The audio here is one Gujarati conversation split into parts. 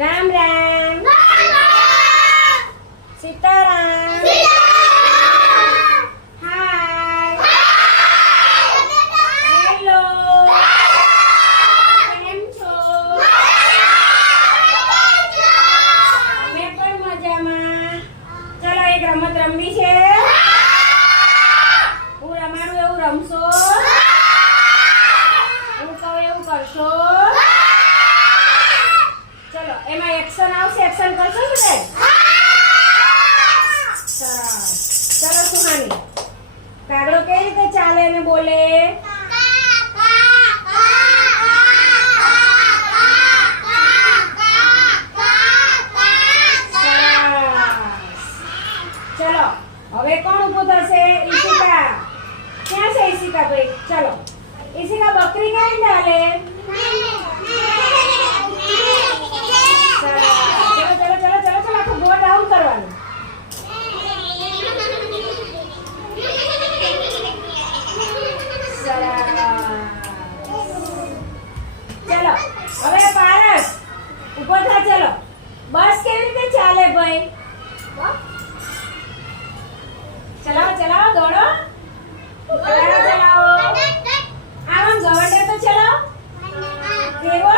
રામ રામ. સીતારામ. હાય. હેલો. કેમ છો? અમે પણ મજામાં. ચલો એક રમત રમવી છે. હું રમાડું એવું રમશો? હું કહું એવું કરશો? ચલો એમાં એક્શન આવશે, એક્શન કરશો ને? સરસ. ચલો સુહાની, કાગડો કઈ રીતે ચાલે અને બોલે? ચલો હવે કોણ ઊભો થશે? ઈશિકા. ક્યાં છે ઈશિકા ભાઈ? ચલો ઈશિકા, બકરી કઈ રીતે હાલે? ચલો હવે પારસ ઉભો થા. ચલો બસ કેવી રીતે ચાલે ભાઈ? ચલાવો ચલાવો, દોડો, ચલાવો. આમ ગવર્નર તો ચલાવો. કેવો?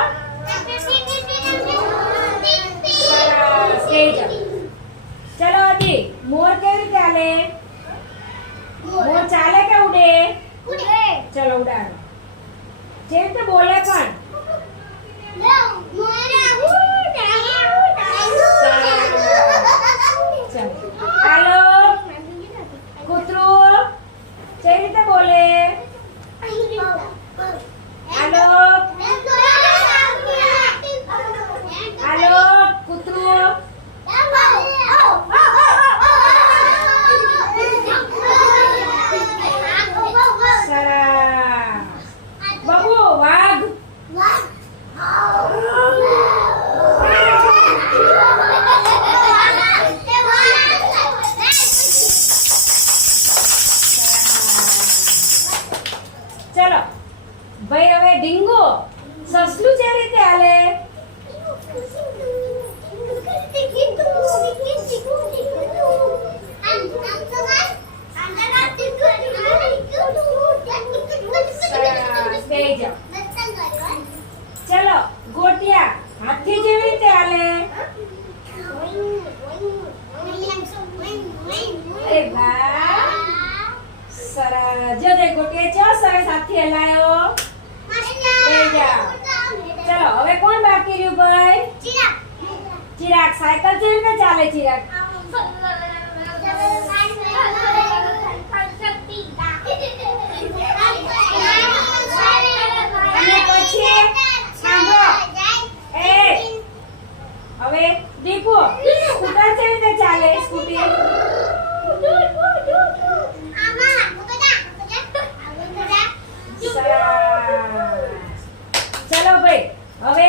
ચલો અજી, મોર કેવી રીતે ચાલે? મોર ચાલે કે ઉડે? ચલો ઉડાડો. જે રીતે બોલે પણ. હાલો કૂતરું કેવી રીતે બોલે? હાલો હાલો કૂતરું. બબુ વાઘ. ચલો ભાઈ હવે ઢીંગો. સસલું જે રીતે હાલે? ચલો ગોટિયા હાથી જેવી રીતે હાલે? અરે વાહ, સરસ. જો દે ગોટિયા ચો સરસ હાથી હલાયો. ચલો હવે કોણ બાકી રહ્યું ભાઈ? ચિરાગ. સાયકલ જેવી રીતે ચાલે ચિરાગ? હવે દીપુ સ્કૂટર કેવી રીતે ચાલે? સ્કૂટી. ચલો ભાઈ હવે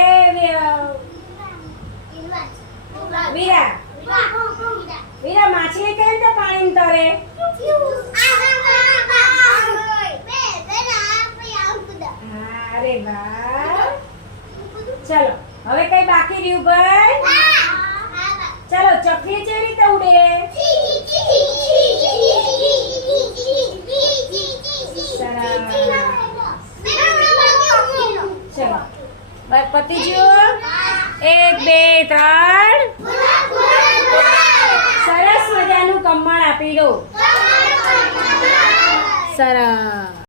વીરા. વીરા માછલી કેવી રીતે પાણીમાં તરે? અરે વાહ. ચલો હવે કઈ બાકી રહ્યું ભાઈ? ચલો ચકલી કેવી રીતે ઉડે? ચલો પતિ જો 1 2 3. સરસ મજાનું કમળ આપી દો. સરસ.